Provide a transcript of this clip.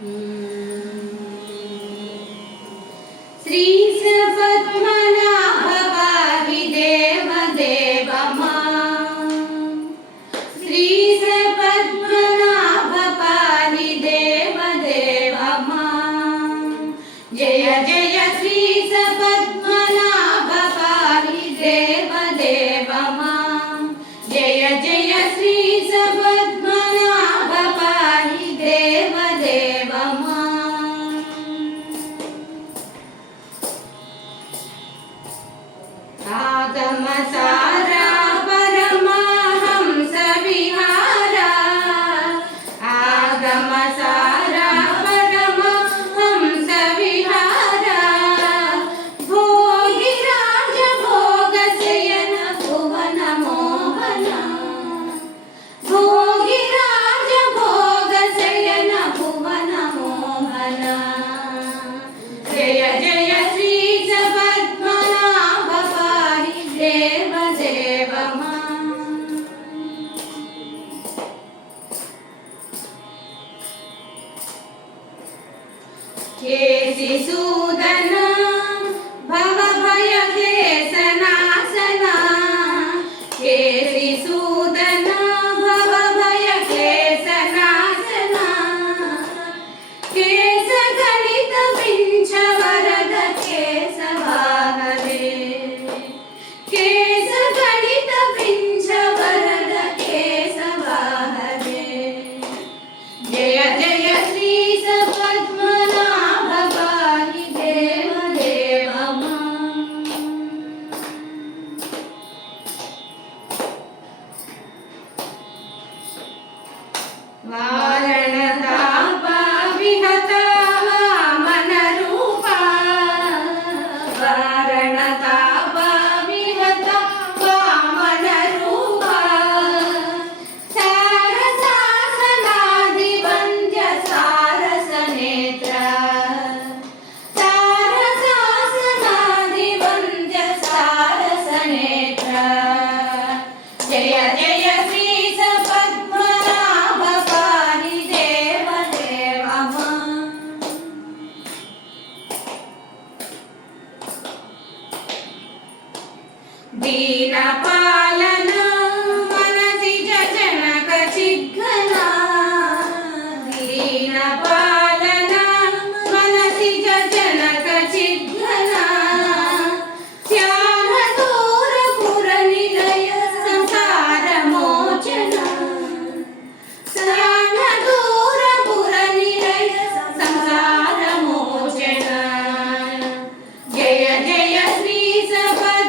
श्री सपद्मनाभ पाहि देव देव मां। श्री सपद्मनाभ पाहि देव देव मां। जय जय श्री सपद्मनाभ पाहि देव देव मां। जय जय श्री सपद्मनाभ पाहि देव देव मां। आगम सारा परमहंस विहारा। आगम सारा परमहंस विहारा। भोगिराज भोग शयन भुवन मोहना। भोगिराज भोग शयन भुवन मोहना। जय जय श्री सपद्मनाभ पाहि देव देव मां। केशिसूदन भवभय केशनाशना। केशिसूदन भवभय केशनाशना। केशगणित विंच वरद केशवाहवे। केशगणित विंच वरद केशवाहवे। जय जय श्री सपद्मनाभ पाहि देव देव मां। वारणतापविहता वामनरूपा। वारणतापविहता वामनरूपा। सारसासनादिवन्द्य सारसनेत्र। सारसासनादिवन्द्य सारसनेत्र। जय जय श्री सपद्मनाभ पाहि देव देव मां। दीनपालन मनसिज जनक चिद्घना। दीनपालन मनसिज जनक चिद्घना। त्यागदूर पुरनिलय संसार मोचना। त्यागदूर पुरनिलय संसार मोचना। जय जय श्री सपद्मनाभ